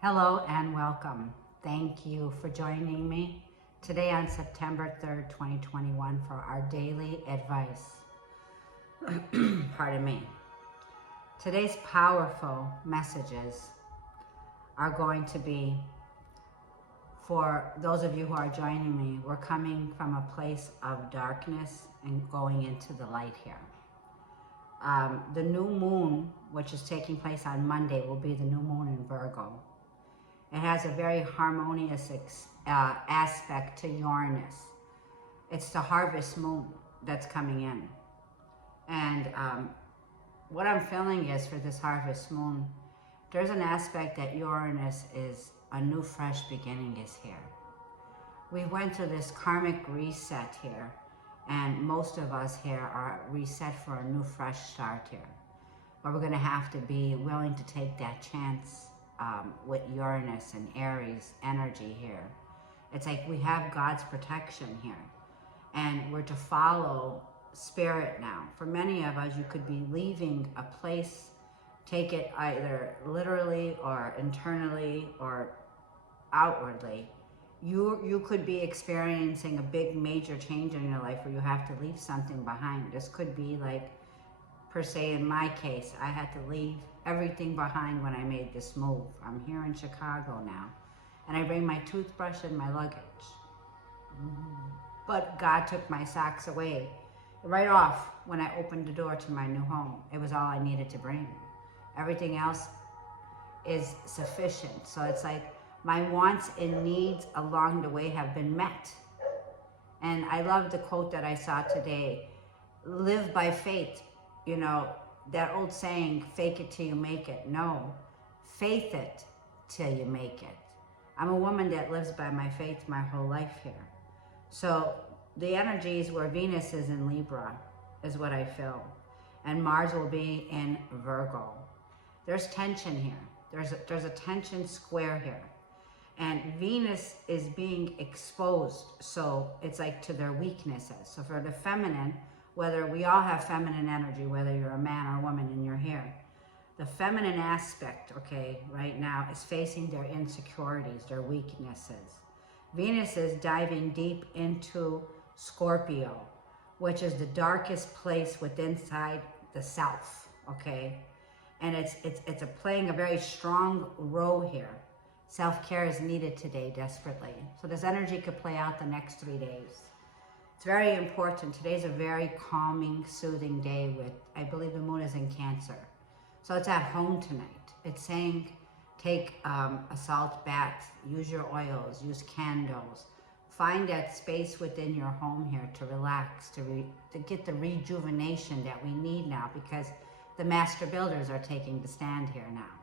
Hello and welcome. Thank you for joining me today on September 3rd, 2021 for our daily advice. Pardon me. Today's powerful messages are going to be for those of you who are joining me. We're coming from a place of darkness and going into the light here. The new moon, which is taking place on Monday, will be the new moon in Virgo. It has a very harmonious aspect to Uranus. It's the harvest moon that's coming in. And what I'm feeling is for this harvest moon, there's an aspect that Uranus is a new fresh beginning is here. We went through this karmic reset here, and most of us here are reset for a new fresh start here. But we're gonna have to be willing to take that chance with Uranus and Aries energy here. It's like we have God's protection here, and we're to follow spirit now. For many of us, you could be leaving a place, take it either literally or internally or outwardly. You could be experiencing a big major change in your life where you have to leave something behind. This could be like, per se in my case, I had to leave everything behind when I made this move. I'm here in Chicago now, and I bring my toothbrush and my luggage. But God took my socks away right off when I opened the door to my new home. It was all I needed to bring. Everything else is sufficient. So it's like my wants and needs along the way have been met. And I love the quote that I saw today, live by faith. You know, that old saying, fake it till you make it. No, faith it till you make it. I'm a woman that lives by my faith my whole life here. So the energies where Venus is in Libra is what I feel. And Mars will be in Virgo. There's tension here. There's a tension square here. And Venus is being exposed. So it's like to their weaknesses. So for the feminine, whether we all have feminine energy, whether you're a man or a woman and you're here, the feminine aspect, okay, right now is facing their insecurities, their weaknesses. Venus is diving deep into Scorpio, which is the darkest place within inside the self, okay? And it's playing a very strong role here. Self-care is needed today desperately. So this energy could play out the next 3 days. It's very important. Today's a very calming, soothing day with, I believe the moon is in Cancer. So it's at home tonight. It's saying take a salt bath, use your oils, use candles. Find that space within your home here to relax, to get the rejuvenation that we need now, because the master builders are taking the stand here now.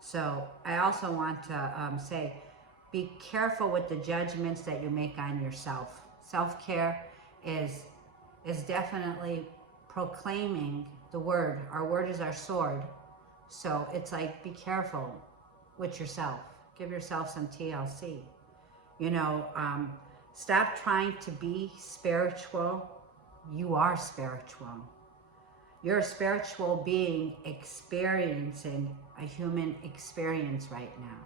So I also want to say, be careful with the judgments that you make on yourself. Self-care is definitely proclaiming the word. Our word is our sword. So it's like, be careful with yourself. Give yourself some TLC. You know, stop trying to be spiritual. You are spiritual. You're a spiritual being experiencing a human experience right now.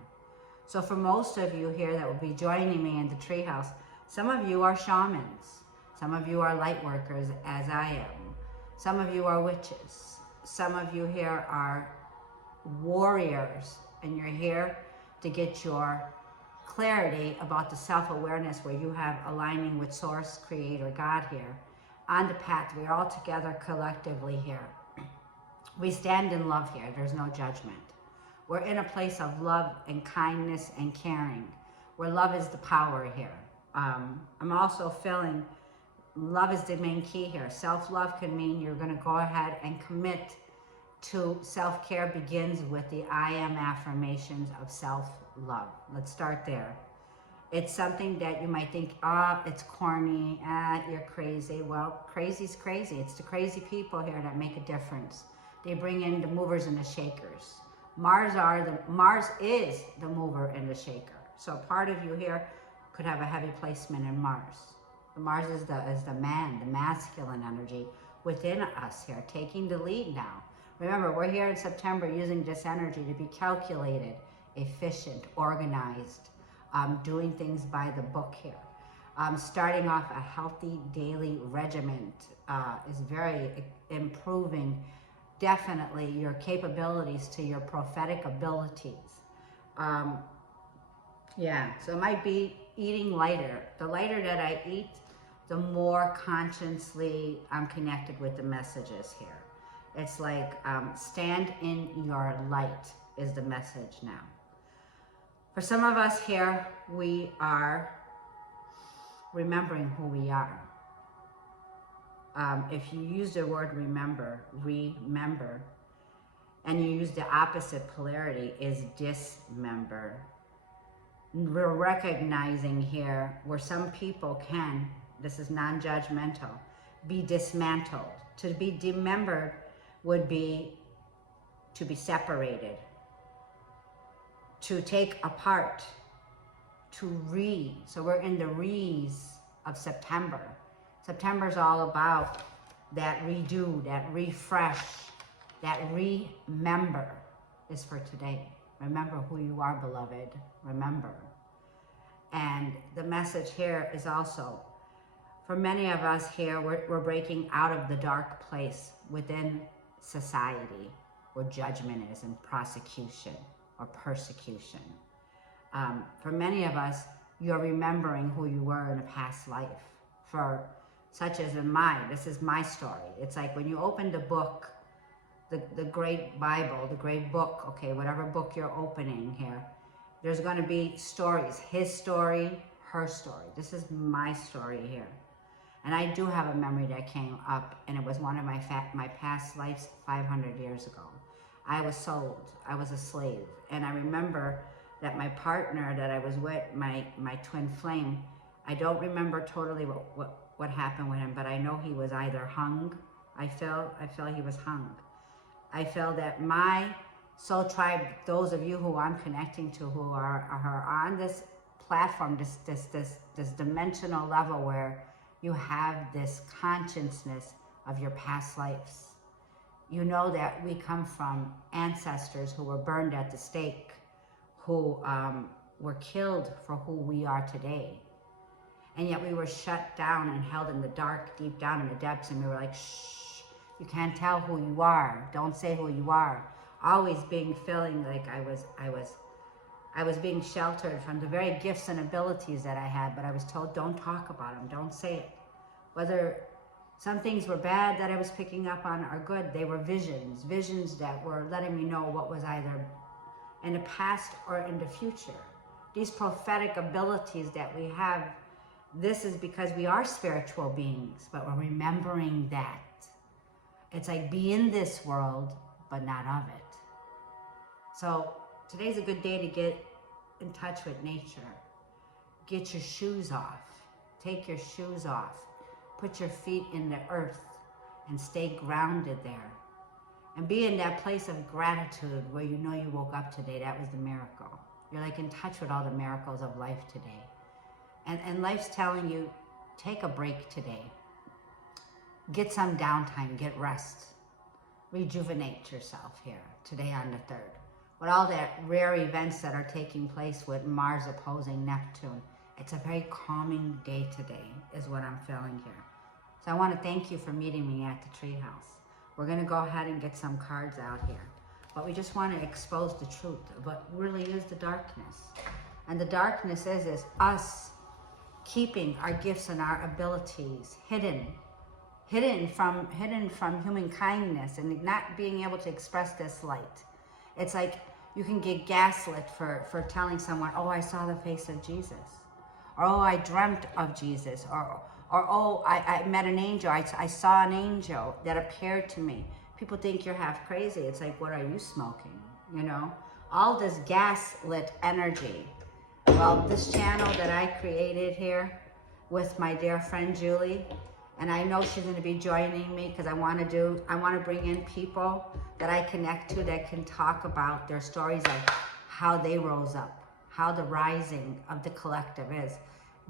So for most of you here that will be joining me in the Treehouse, some of you are shamans. Some of you are light workers, as I am. Some of you are witches. Some of you here are warriors, and you're here to get your clarity about the self-awareness where you have aligning with Source, Creator, God here. On the path, we're all together collectively here. We stand in love here. There's no judgment. We're in a place of love and kindness and caring, where love is the power here. I'm also feeling love is the main key here. Self-love can mean you're going to go ahead and commit to self-care. Begins with the I am affirmations of self-love. Let's start there. It's something that you might think, it's corny, you're crazy. Well, crazy's crazy. It's the crazy people here that make a difference. They bring in the movers and the shakers. Mars is the mover and the shaker. So part of you here could have a heavy placement in Mars. Mars is the man, the masculine energy within us here, taking the lead now. Remember, we're here in September using this energy to be calculated efficient, organized, doing things by the book here. Starting off a healthy daily regimen is very improving, definitely, your capabilities to your prophetic abilities. Yeah, so it might be eating lighter. The lighter that I eat, the more consciously I'm connected with the messages here. It's like stand in your light is the message now. For some of us here, we are remembering who we are. If you use the word remember, and you use the opposite polarity is dismember, we're recognizing here where some people can, this is non-judgmental, be dismantled. To be demembered would be to be separated, to take apart, to so we're in the re's of September. September is all about that redo, that refresh, that remember is for today. Remember who you are, beloved. Remember. And the message here is also, for many of us here, we're breaking out of the dark place within society where judgment is and prosecution or persecution. For many of us, you're remembering who you were in a past life. For such as in mine, this is my story. It's like when you open the book, the great Bible, the great book, okay, whatever book you're opening here, there's going to be stories, his story, her story. This is my story here. And I do have a memory that came up, and it was one of my past lives 500 years ago. I was sold. I was a slave. And I remember that my partner that I was with, my twin flame, I don't remember totally what happened with him, but I know he was either hung. I felt he was hung. I feel that my soul tribe, those of you who I'm connecting to, who are on this platform, this dimensional level where you have this consciousness of your past lives. You know that we come from ancestors who were burned at the stake, who were killed for who we are today. And yet we were shut down and held in the dark, deep down in the depths, and we were like, shh, you can't tell who you are. Don't say who you are. Always feeling like I was being sheltered from the very gifts and abilities that I had, but I was told, don't talk about them, don't say it. Whether some things were bad that I was picking up on are good, they were visions that were letting me know what was either in the past or in the future. These prophetic abilities that we have, this is because we are spiritual beings, but we're remembering that. It's like be in this world, but not of it. So today's a good day to get in touch with nature. Get your shoes off. Take your shoes off. Put your feet in the earth and stay grounded there. And be in that place of gratitude where you know you woke up today. That was the miracle. You're like in touch with all the miracles of life today. And life's telling you, take a break today. Get some downtime, get rest. Rejuvenate yourself here today on the 3rd. With all that rare events that are taking place with Mars opposing Neptune, it's a very calming day today is what I'm feeling here. So I want to thank you for meeting me at the Treehouse. We're going to go ahead and get some cards out here. But we just want to expose the truth of what really is the darkness. And the darkness is us keeping our gifts and our abilities hidden from human kindness and not being able to express this light. It's like you can get gaslit for telling someone, oh, I saw the face of Jesus. Or, oh, I dreamt of Jesus. Or oh, I met an angel. I saw an angel that appeared to me. People think you're half crazy. It's like, what are you smoking? You know? All this gaslit energy. Well, this channel that I created here with my dear friend Julie, and I know she's going to be joining me because I want to bring in people that I connect to that can talk about their stories of how they rose up, how the rising of the collective is.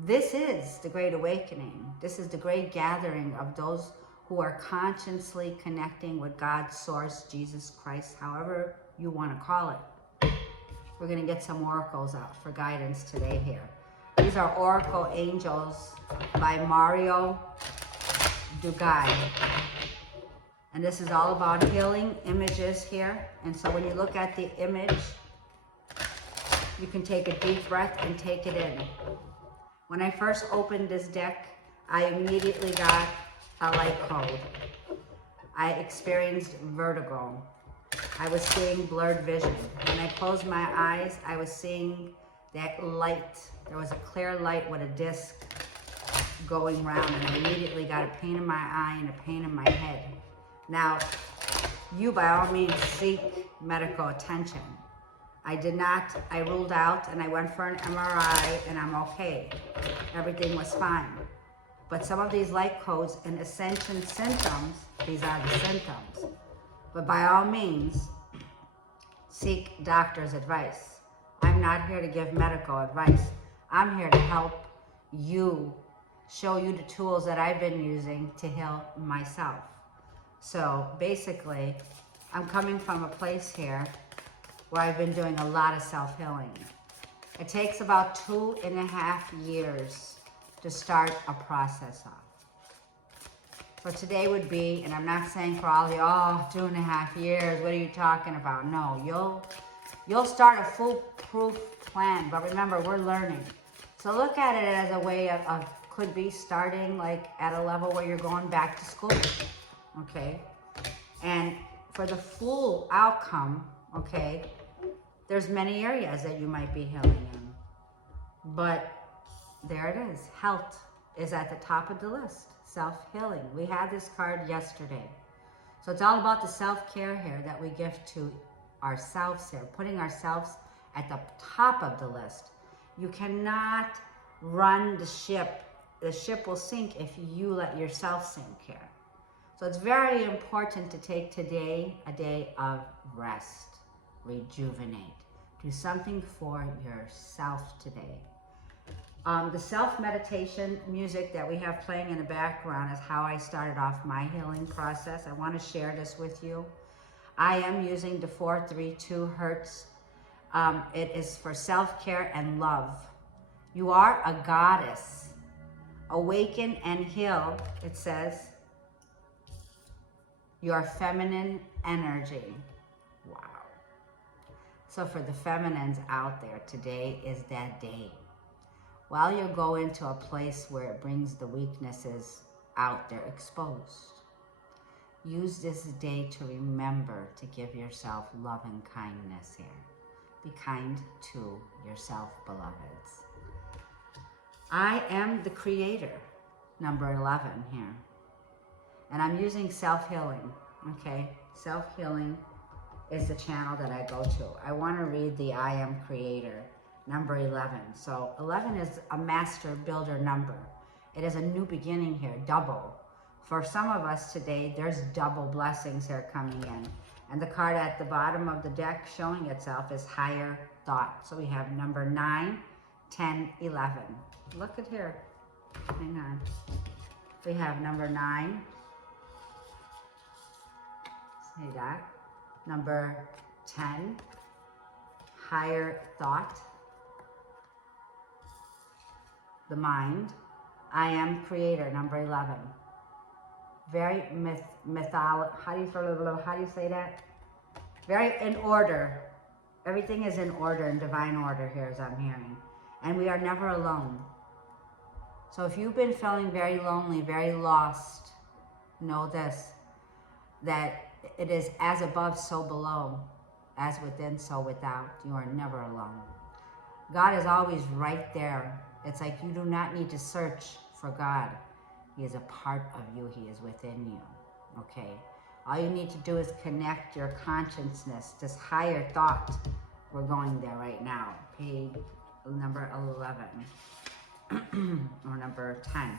This is the Great Awakening. This is the great gathering of those who are consciously connecting with God's source, Jesus Christ, however you want to call it. we're going to get some oracles out for guidance today here. These are Oracle Angels by Mario Dugai. And this is all about healing images here. And so when you look at the image, you can take a deep breath and take it in. When I first opened this deck, I immediately got a light code. I experienced vertigo. I was seeing blurred vision. When I closed my eyes, I was seeing that light. There was a clear light with a disc going round, and I immediately got a pain in my eye and a pain in my head. Now, you by all means seek medical attention. I did not, I ruled out and I went for an MRI and I'm okay. Everything was fine. But some of these light codes and ascension symptoms, these are the symptoms. But by all means, seek doctor's advice. I'm not here to give medical advice. I'm here to help you, show you the tools that I've been using to heal myself. So basically, I'm coming from a place here where I've been doing a lot of self-healing. It takes about 2.5 years to start a process off. So today would be, and I'm not saying for all of you, oh, 2.5 years, what are you talking about? No, you'll start a foolproof plan, but remember, we're learning. So look at it as a way of could be starting like at a level where you're going back to school, okay? And for the full outcome, okay, there's many areas that you might be healing in. But there it is. Health is at the top of the list. Self-healing. We had this card yesterday. So it's all about the self-care here that we give to ourselves here, putting ourselves at the top of the list. You cannot run the ship. The ship will sink if you let yourself sink here. So it's very important to take today a day of rest, rejuvenate. Do something for yourself today. The self-meditation music that we have playing in the background is how I started off my healing process. I want to share this with you. I am using the 432 Hertz. It is for self-care and love. You are a goddess. Awaken and heal, it says, your feminine energy. Wow. So for the feminines out there, today is that day. While you go into a place where it brings the weaknesses out there exposed, use this day to remember to give yourself love and kindness here. Be kind to yourself, beloveds. I am the creator, number 11 here. And I'm using self-healing, okay? Self-healing is the channel that I go to. I want to read the I am creator, number 11. So 11 is a master builder number. It is a new beginning here, double. For some of us today, there's double blessings here coming in. And the card at the bottom of the deck showing itself is higher thought. So we have number 9, 10, 11. Look at here. Hang on. We have number 9. See that? Number 10, higher thought. The mind. I am creator, number 11. Very how do you say that? Very in order. Everything is in order, in divine order here, as I'm hearing. And we are never alone. So if you've been feeling very lonely, very lost, know this, that it is as above, so below, as within, so without. You are never alone. God is always right there. It's like you do not need to search for God. He is a part of you. He is within you, okay? All you need to do is connect your consciousness, this higher thought. We're going there right now. Page number 11, or number 10.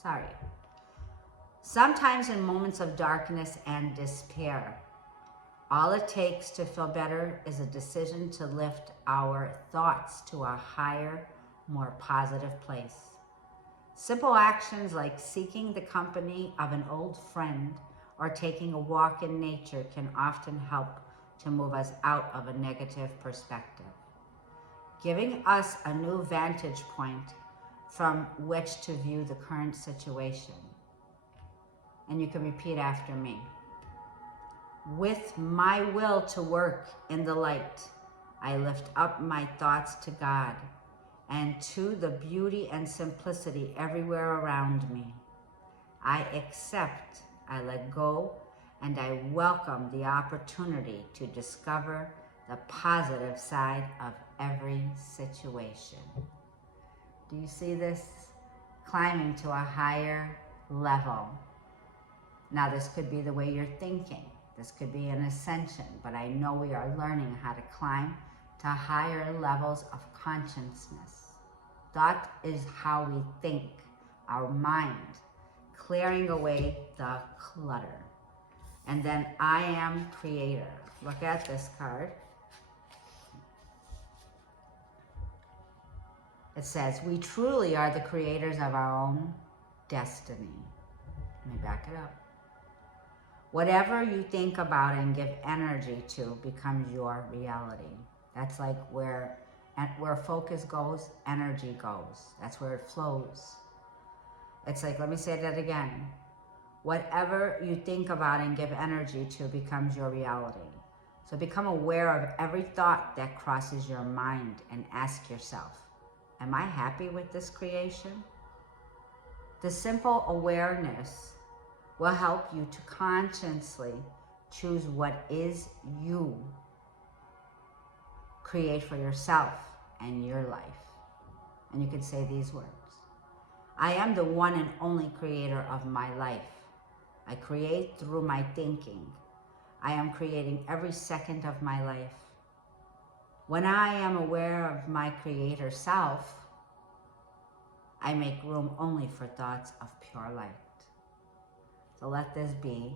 Sorry. Sometimes in moments of darkness and despair, all it takes to feel better is a decision to lift our thoughts to a higher, more positive place. Simple actions like seeking the company of an old friend or taking a walk in nature can often help to move us out of a negative perspective, giving us a new vantage point from which to view the current situation. And you can repeat after me. With my will to work in the light, I lift up my thoughts to God and to the beauty and simplicity everywhere around me. I accept, I let go, and I welcome the opportunity to discover the positive side of every situation. Do you see this? Climbing to a higher level. Now, this could be the way you're thinking. This could be an ascension, but I know we are learning how to climb to higher levels of consciousness. That is how we think, our mind, clearing away the clutter. And then I am creator. Look at this card. It says, we truly are the creators of our own destiny. Let me back it up. Whatever you think about and give energy to becomes your reality. That's like where focus goes, energy goes. That's where it flows. It's like, let me say that again. Whatever you think about and give energy to becomes your reality. So become aware of every thought that crosses your mind and ask yourself, am I happy with this creation? The simple awareness will help you to consciously choose what is you. Create for yourself and your life. And you can say these words. I am the one and only creator of my life. I create through my thinking. I am creating every second of my life. When I am aware of my creator self, I make room only for thoughts of pure light. So let this be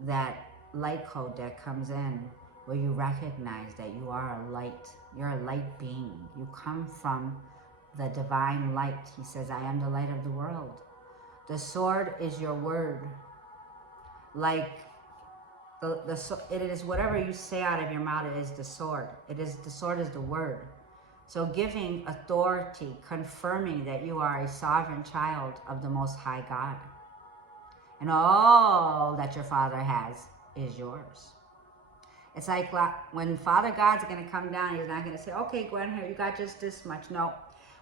that light code that comes in where you recognize that you are a light. You're a light being. You come from the divine light. He says, I am the light of the world. The sword is your word. Like it is whatever you say out of your mouth, it is the sword. The sword is the word. So giving authority, confirming that you are a sovereign child of the Most High God. And all that your Father has is yours. It's like when Father God's going to come down, he's not going to say, okay, Gwen, here, you got just this much. No,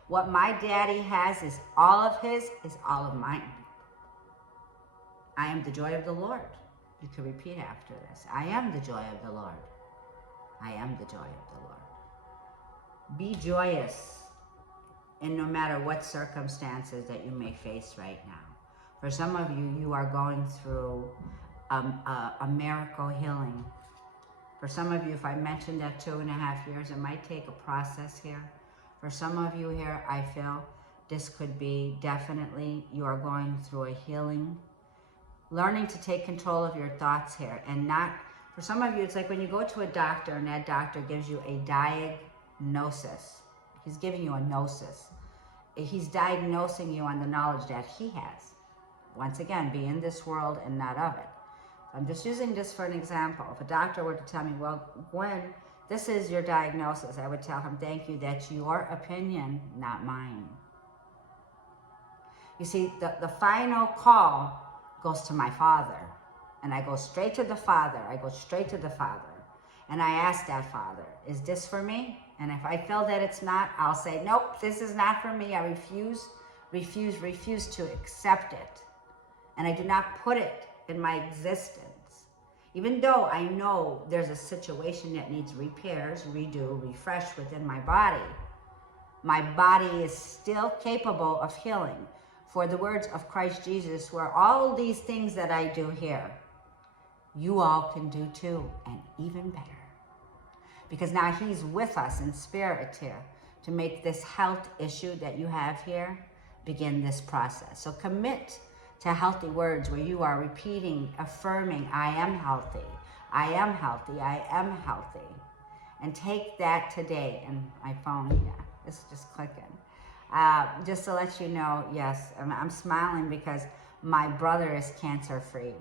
what my daddy has is all of his, is all of mine. I am the joy of the Lord. You can repeat after this. I am the joy of the Lord. I am the joy of the Lord. Be joyous in no matter what circumstances that you may face right now. For some of you, you are going through a miracle healing. For some of you, if I mentioned that 2.5 years, it might take a process here. For some of you here, I feel this could be definitely you are going through a healing. Learning to take control of your thoughts here and not, for some of you, it's like when you go to a doctor and that doctor gives you a diagnosis. He's giving you a gnosis. He's diagnosing you on the knowledge that he has. Once again, be in this world and not of it. I'm just using this for an example. If a doctor were to tell me, well, Gwen, this is your diagnosis, I would tell him, thank you, that's your opinion, not mine. You see, the final call goes to my Father. And I go straight to the Father. I go straight to the Father. And I ask that Father, is this for me? And if I feel that it's not, I'll say, nope, this is not for me. I refuse to accept it. And I do not put it in my existence. Even though I know there's a situation that needs repairs, redo, refresh within my body is still capable of healing. For the words of Christ Jesus, where all these things that I do here, you all can do too, and even better. Because now he's with us in spirit here to make this health issue that you have here begin this process. So commit to healthy words where you are repeating, affirming, I am healthy, I am healthy, I am healthy. And take that today. And my phone, yeah, it's just clicking. Just to let you know, yes, I'm smiling because my brother is cancer-free.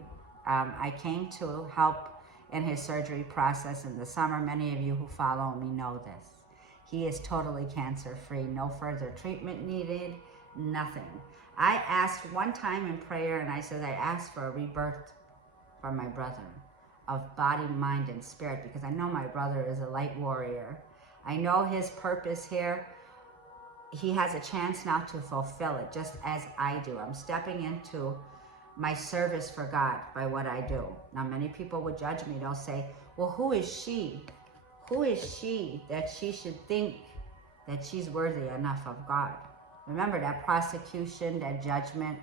I came to help in his surgery process in the summer. Many of you who follow me know this. He is totally cancer-free. No further treatment needed, nothing. I asked one time in prayer, and I said I asked for a rebirth for my brother of body, mind, and spirit, because I know my brother is a light warrior. I know his purpose here. He has a chance now to fulfill it, just as I do. I'm stepping into my service for God by what I do. Now, many people would judge me. They'll say, well, who is she? Who is she that she should think that she's worthy enough of God? Remember that prosecution, that judgment.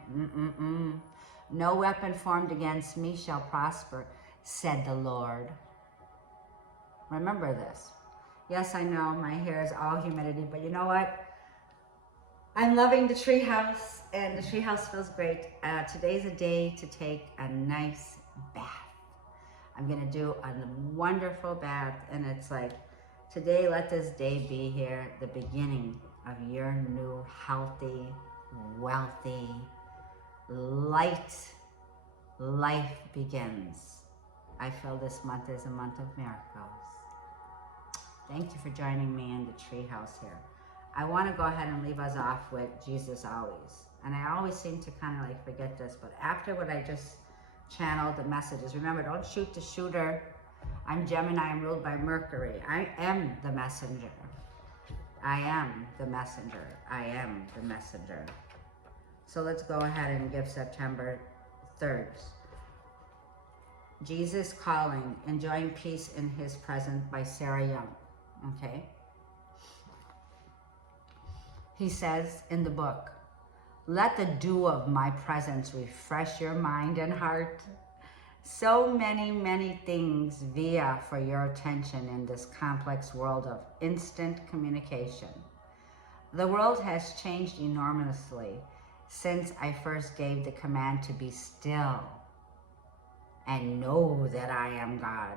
No weapon formed against me shall prosper, said the Lord. Remember this. Yes, I know my hair is all humidity, but you know what? I'm loving the treehouse, and the treehouse feels great. Today's a day to take a nice bath. I'm gonna do a wonderful bath, and it's like, today, let this day be here, the beginning of your new, healthy, wealthy, light life begins. I feel this month is a month of miracles. Thank you for joining me in the treehouse here. I want to go ahead and leave us off with Jesus always. And I always seem to kind of like forget this, but after what I just channeled the messages, remember, don't shoot the shooter. I'm Gemini, I'm ruled by Mercury. I am the messenger. I am the messenger. I am the messenger. So let's go ahead and give September 3rd. Jesus Calling, Enjoying Peace in His Presence by Sarah Young. Okay? He says in the book, let the dew of my presence refresh your mind and heart. So many things vie for your attention in this complex world of instant communication. The world has changed enormously since I first gave the command to be still and know that I am God.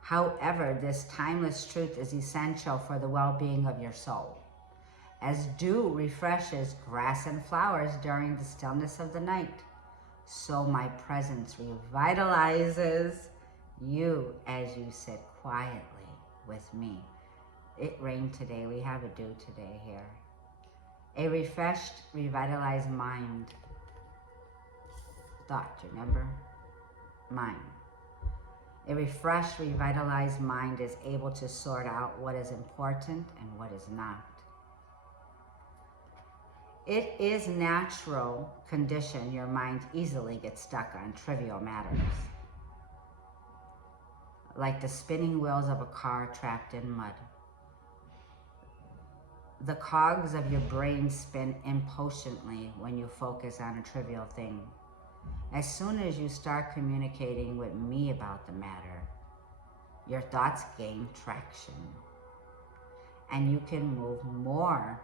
However, this timeless truth is essential for the well-being of your soul. As dew refreshes grass and flowers during the stillness of the night, so my presence revitalizes you as you sit quietly with me. It rained today. We have a dew today here. A refreshed, revitalized mind. Thought, remember? Mind. A refreshed, revitalized mind is able to sort out what is important and what is not. It is natural condition your mind easily gets stuck on trivial matters, like the spinning wheels of a car trapped in mud. The cogs of your brain spin impotently when you focus on a trivial thing. As soon as you start communicating with me about the matter, your thoughts gain traction, and you can move more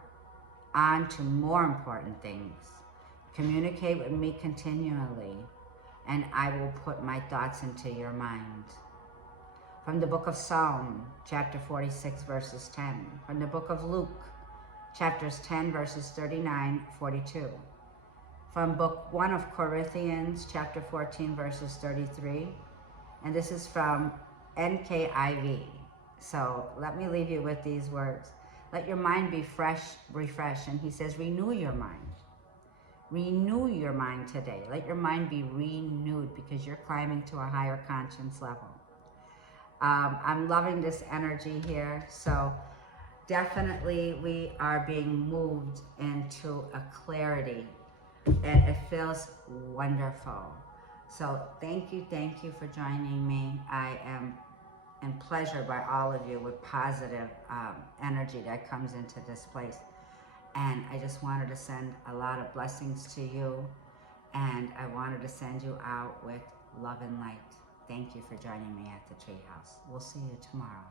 on to more important things. Communicate with me continually, and I will put my thoughts into your mind. From the book of Psalm, chapter 46, verses 10. From the book of Luke, chapters 10, verses 39, 42. From book 1 of Corinthians, chapter 14, verses 33. And this is from NKIV. So let me leave you with these words. Let your mind be refreshed. And he says, renew your mind. Renew your mind today. Let your mind be renewed because you're climbing to a higher conscience level. I'm loving this energy here. So definitely we are being moved into a clarity, and it feels wonderful. So thank you for joining me. I am and pleasured by all of you with positive energy that comes into this place. And I just wanted to send a lot of blessings to you, and I wanted to send you out with love and light. Thank you for joining me at the Treehouse. We'll see you tomorrow.